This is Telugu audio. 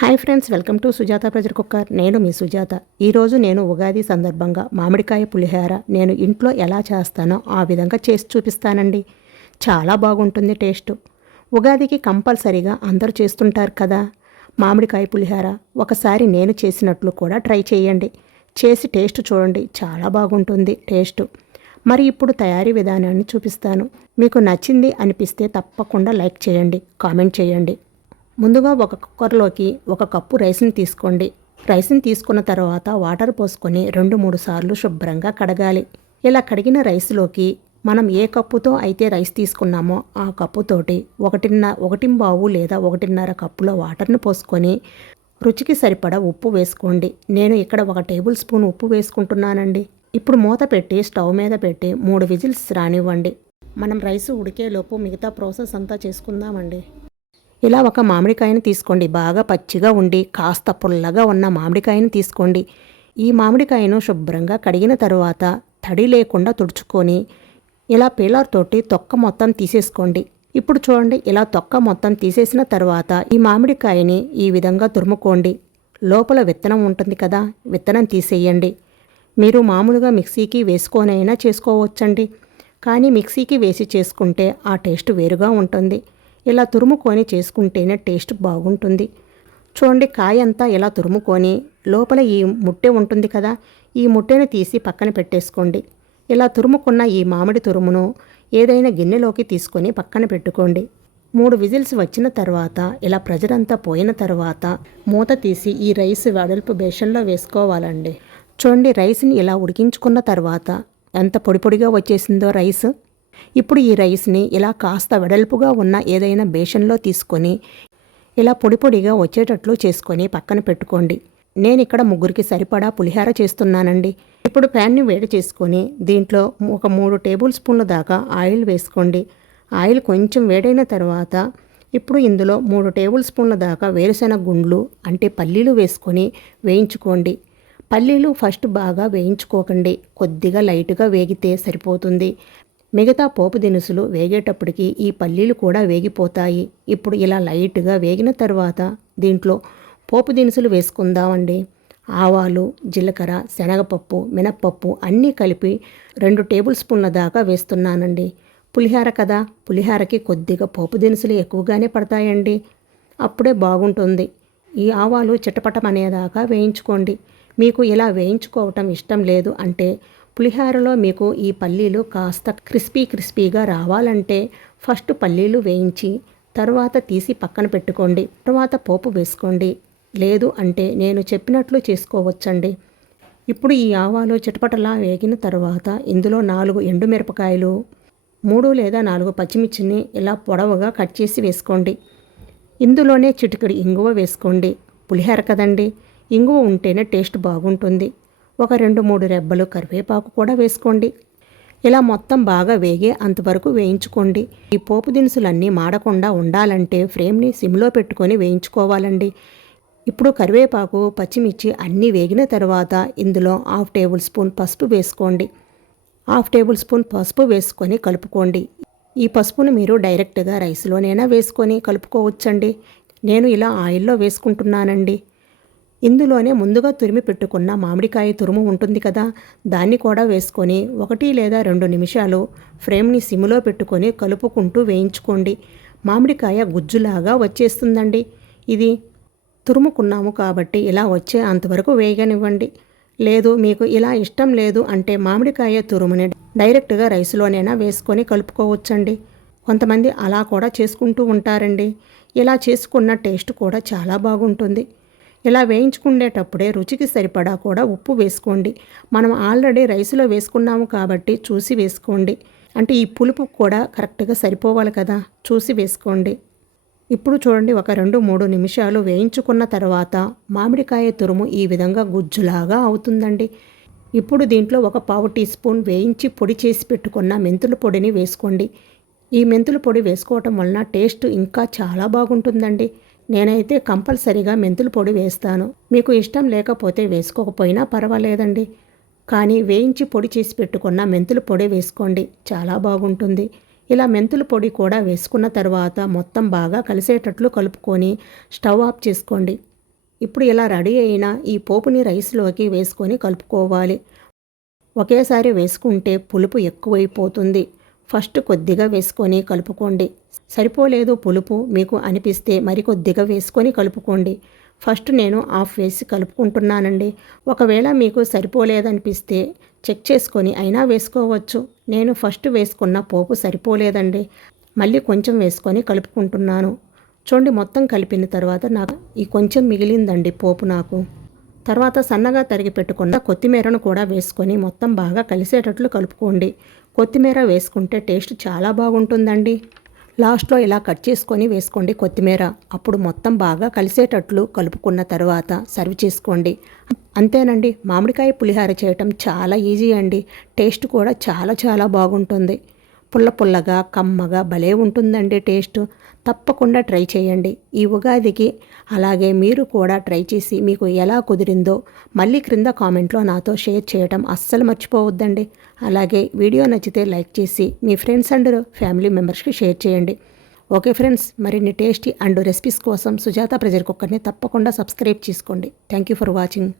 Hi friends welcome to Sujatha pressure cooker. నేను మీ సుజాత. ఈరోజు నేను ఉగాది సందర్భంగా మామిడికాయ పులిహోర నేను ఇంట్లో ఎలా చేస్తానో ఆ విధంగా చేసి చూపిస్తానండి. చాలా బాగుంటుంది టేస్ట్. ఉగాదికి కంపల్సరీగా అందరూ చేస్తుంటారు కదా. మామిడికాయ పులిహోర ఒకసారి నేను చేసినట్లు కూడా ట్రై చేయండి. చేసి టేస్ట్ చూడండి. చాలా బాగుంటుంది టేస్ట్. మరి ఇప్పుడు తయారీ విధానాన్ని చూపిస్తాను. మీకు నచ్చింది అనిపిస్తే తప్పకుండా లైక్ చేయండి కామెంట్ చేయండి. ముందుగా ఒక కుక్కర్లోకి ఒక కప్పు రైస్ని తీసుకోండి. రైస్ని తీసుకున్న తర్వాత వాటర్ పోసుకొని రెండు మూడు సార్లు శుభ్రంగా కడగాలి. ఇలా కడిగిన రైస్లోకి మనం ఏ కప్పుతో అయితే రైస్ తీసుకున్నామో ఆ కప్పుతోటి ఒకటిన్న ఒకటి బావు లేదా ఒకటిన్నర కప్పులో వాటర్ని పోసుకొని రుచికి సరిపడా ఉప్పు వేసుకోండి. నేను ఇక్కడ ఒక టేబుల్ స్పూన్ ఉప్పు వేసుకుంటున్నానండి. ఇప్పుడు మూత పెట్టి స్టవ్ మీద పెట్టి మూడు విజిల్స్ రానివ్వండి. మనం రైస్ ఉడికేలోపు మిగతా ప్రాసెస్ అంతా చేసుకుందామండి. ఇలా ఒక మామిడికాయని తీసుకోండి. బాగా పచ్చిగా ఉండి కాస్త పుల్లగా ఉన్న మామిడికాయని తీసుకోండి. ఈ మామిడికాయను శుభ్రంగా కడిగిన తరువాత తడి లేకుండా తుడుచుకొని ఇలా పీలర్ తోటి తొక్క మొత్తం తీసేసుకోండి. ఇప్పుడు చూడండి ఇలా తొక్క మొత్తం తీసేసిన తర్వాత ఈ మామిడికాయని ఈ విధంగా తురుముకోండి. లోపల విత్తనం ఉంటుంది కదా విత్తనం తీసేయండి. మీరు మామూలుగా మిక్సీకి వేసుకొనైనా చేసుకోవచ్చండి. కానీ మిక్సీకి వేసి చేసుకుంటే ఆ టేస్ట్ వేరుగా ఉంటుంది. ఇలా తురుముకొని చేసుకుంటేనే టేస్ట్ బాగుంటుంది. చూడండి కాయ అంతా ఇలా తురుముకొని లోపల ఈ ముట్టె ఉంటుంది కదా ఈ ముట్టెను తీసి పక్కన పెట్టేసుకోండి. ఇలా తురుముకున్న ఈ మామిడి తురుమును ఏదైనా గిన్నెలోకి తీసుకొని పక్కన పెట్టుకోండి. మూడు విజిల్స్ వచ్చిన తర్వాత ఇలా ప్రెజర్ పోయిన తర్వాత మూత తీసి ఈ రైస్ వెడల్పు బేషన్లో వేసుకోవాలండి. చూడండి రైస్ని ఇలా ఉడికించుకున్న తర్వాత ఎంత పొడి పొడిగా వచ్చేసిందో రైస్. ఇప్పుడు ఈ రైస్ని ఇలా కాస్త వెడల్పుగా ఉన్న ఏదైనా బేషన్లో తీసుకొని ఇలా పొడి పొడిగా వచ్చేటట్లు చేసుకొని పక్కన పెట్టుకోండి. నేను ఇక్కడ ముగ్గురికి సరిపడా పులిహార చేస్తున్నానండి. ఇప్పుడు ప్యాన్ని వేడి చేసుకొని దీంట్లో ఒక మూడు టేబుల్ స్పూన్ల దాకా ఆయిల్ వేసుకోండి. ఆయిల్ కొంచెం వేడైన తర్వాత ఇప్పుడు ఇందులో మూడు టేబుల్ స్పూన్ల దాకా వేరుశెనగ గుండ్లు అంటే పల్లీలు వేసుకొని వేయించుకోండి. పల్లీలు ఫస్ట్ బాగా వేయించుకోకండి. కొద్దిగా లైట్గా వేగితే సరిపోతుంది. మిగతా పోపు దినుసులు వేగేటప్పటికి ఈ పల్లీలు కూడా వేగిపోతాయి. ఇప్పుడు ఇలా లైట్గా వేగిన తర్వాత దీంట్లో పోపు దినుసులు వేసుకుందామండి. ఆవాలు జీలకర్ర శనగపప్పు మినప్పప్పు అన్నీ కలిపి రెండు టేబుల్ స్పూన్ల దాకా వేస్తున్నానండి. పులిహార కదా పులిహారకి కొద్దిగా పోపు దినుసులు ఎక్కువగానే పడతాయండి. అప్పుడే బాగుంటుంది. ఈ ఆవాలు చిటపటం అనేదాకా వేయించుకోండి. మీకు ఇలా వేయించుకోవటం ఇష్టం లేదు అంటే పులిహోరలో మీకు ఈ పల్లీలు కాస్త క్రిస్పీ క్రిస్పీగా రావాలంటే ఫస్ట్ పల్లీలు వేయించి తర్వాత తీసి పక్కన పెట్టుకోండి. తర్వాత పోపు వేసుకోండి. లేదు అంటే నేను చెప్పినట్లు చేసుకోవచ్చండి. ఇప్పుడు ఈ ఆవాలు చిటపటలా వేగిన తర్వాత ఇందులో నాలుగు ఎండుమిరపకాయలు మూడు లేదా నాలుగు పచ్చిమిర్చిని ఇలా పొడవుగా కట్ చేసి వేసుకోండి. ఇందులోనే చిటికడి ఇంగువ వేసుకోండి. పులిహోర కదండి. ఇంగువ ఉంటేనే టేస్ట్ బాగుంటుంది. ఒక రెండు మూడు రెబ్బలు కరివేపాకు కూడా వేసుకోండి. ఇలా మొత్తం బాగా వేగే అంతవరకు వేయించుకోండి. ఈ పోపు దినుసులన్నీ మాడకుండా ఉండాలంటే ఫ్రేమ్ని సిమ్లో పెట్టుకొని వేయించుకోవాలండి. ఇప్పుడు కరివేపాకు పచ్చిమిర్చి అన్నీ వేగిన తర్వాత ఇందులో హాఫ్ టేబుల్ స్పూన్ పసుపు వేసుకోండి. హాఫ్ టేబుల్ స్పూన్ పసుపు వేసుకొని కలుపుకోండి. ఈ పసుపును మీరు డైరెక్ట్గా రైస్లోనైనా వేసుకొని కలుపుకోవచ్చండి. నేను ఇలా ఆయిల్లో వేసుకుంటున్నానండి. ఇందులోనే ముందుగా తురిమి పెట్టుకున్న మామిడికాయ తురుము ఉంటుంది కదా దాన్ని కూడా వేసుకొని ఒకటి లేదా రెండు నిమిషాలు ఫ్రేమ్ని సిమ్లో పెట్టుకొని కలుపుకుంటూ వేయించుకోండి. మామిడికాయ గుజ్జులాగా వచ్చేస్తుందండి. ఇది తురుముకున్నాము కాబట్టి ఇలా వచ్చే అంతవరకు వేయగనివ్వండి లేదు మీకు ఇలా ఇష్టం లేదు అంటే మామిడికాయ తురుముని డైరెక్ట్గా రైస్లోనైనా వేసుకొని కలుపుకోవచ్చండి. కొంతమంది అలా కూడా చేసుకుంటూ ఉంటారండి. ఇలా చేసుకున్న టేస్ట్ కూడా చాలా బాగుంటుంది. ఇలా వేయించుకునేటప్పుడే రుచికి సరిపడా కూడా ఉప్పు వేసుకోండి. మనం ఆల్రెడీ రైస్లో వేసుకున్నాము కాబట్టి చూసి వేసుకోండి. అంటే ఈ పులుపు కూడా కరెక్ట్గా సరిపోవాలి కదా? చూసి వేసుకోండి. ఇప్పుడు చూడండి ఒక రెండు మూడు నిమిషాలు వేయించుకున్న తర్వాత మామిడికాయ తురుము ఈ విధంగా గుజ్జులాగా అవుతుందండి. ఇప్పుడు దీంట్లో ఒక పావు టీ స్పూన్ వేయించి పొడి చేసి పెట్టుకున్న మెంతుల పొడిని వేసుకోండి. ఈ మెంతుల పొడి వేసుకోవటం వలన టేస్ట్ ఇంకా చాలా బాగుంటుందండి. నేనైతే కంపల్సరీగా మెంతుల పొడి వేస్తాను. మీకు ఇష్టం లేకపోతే వేసుకోకపోయినా పర్వాలేదండి. కానీ వేయించి పొడి చేసి పెట్టుకున్న మెంతుల పొడి వేసుకోండి. చాలా బాగుంటుంది. ఇలా మెంతుల పొడి కూడా వేసుకున్న తర్వాత మొత్తం బాగా కలిసేటట్లు కలుపుకొని స్టవ్ ఆఫ్ చేసుకోండి. ఇప్పుడు ఇలా రెడీ అయిన ఈ పోపుని రైస్లోకి వేసుకొని కలుపుకోవాలి. ఒకేసారి వేసుకుంటే పులుపు ఎక్కువైపోతుంది. ఫస్ట్ కొద్దిగా వేసుకొని కలుపుకోండి. సరిపోలేదు పులుపు మీకు అనిపిస్తే మరికొద్దిగా వేసుకొని కలుపుకోండి. ఫస్ట్ నేను ఆఫ్ వేసి కలుపుకుంటున్నానండి. ఒకవేళ మీకు సరిపోలేదనిపిస్తే చెక్ చేసుకొని అయినా వేసుకోవచ్చు. నేను ఫస్ట్ వేసుకున్న పోపు సరిపోలేదండి. మళ్ళీ కొంచెం వేసుకొని కలుపుకుంటున్నాను. చూడండి మొత్తం కలిపిన తర్వాత నాకు ఈ కొంచెం మిగిలిందండి పోపు నాకు. తర్వాత సన్నగా తరిగి పెట్టుకున్న కొత్తిమీరను కూడా వేసుకొని మొత్తం బాగా కలిసేటట్లు కలుపుకోండి. కొత్తిమీర వేసుకుంటే టేస్ట్ చాలా బాగుంటుందండి. లాస్ట్లో ఇలా కట్ చేసుకొని వేసుకోండి కొత్తిమీర. అప్పుడు మొత్తం బాగా కలిసేటట్లు కలుపుకున్న తర్వాత సర్వ్ చేసుకోండి. అంతేనండి మామిడికాయ పులిహార చేయటం చాలా ఈజీ అండి. టేస్ట్ కూడా చాలా చాలా బాగుంటుంది. పుల్ల పుల్లగా కమ్మగా భలే ఉంటుందండి టేస్ట్. తప్పకుండా ట్రై చేయండి. ఈ ఉగాదికి అలాగే మీరు కూడా ట్రై చేసి మీకు ఎలా కుదిరిందో మళ్ళీ క్రింద కామెంట్లో నాతో షేర్ చేయడం అస్సలు మర్చిపోవద్దండి. అలాగే వీడియో నచ్చితే లైక్ చేసి మీ ఫ్రెండ్స్ అండ్ ఫ్యామిలీ మెంబర్స్కి షేర్ చేయండి. ఓకే ఫ్రెండ్స్ మరిన్ని టేస్టీ అండ్ రెసిపీస్ కోసం సుజాత ప్రెజర్ కుక్కర్ని తప్పకుండా సబ్స్క్రైబ్ చేసుకోండి. Thank you for watching.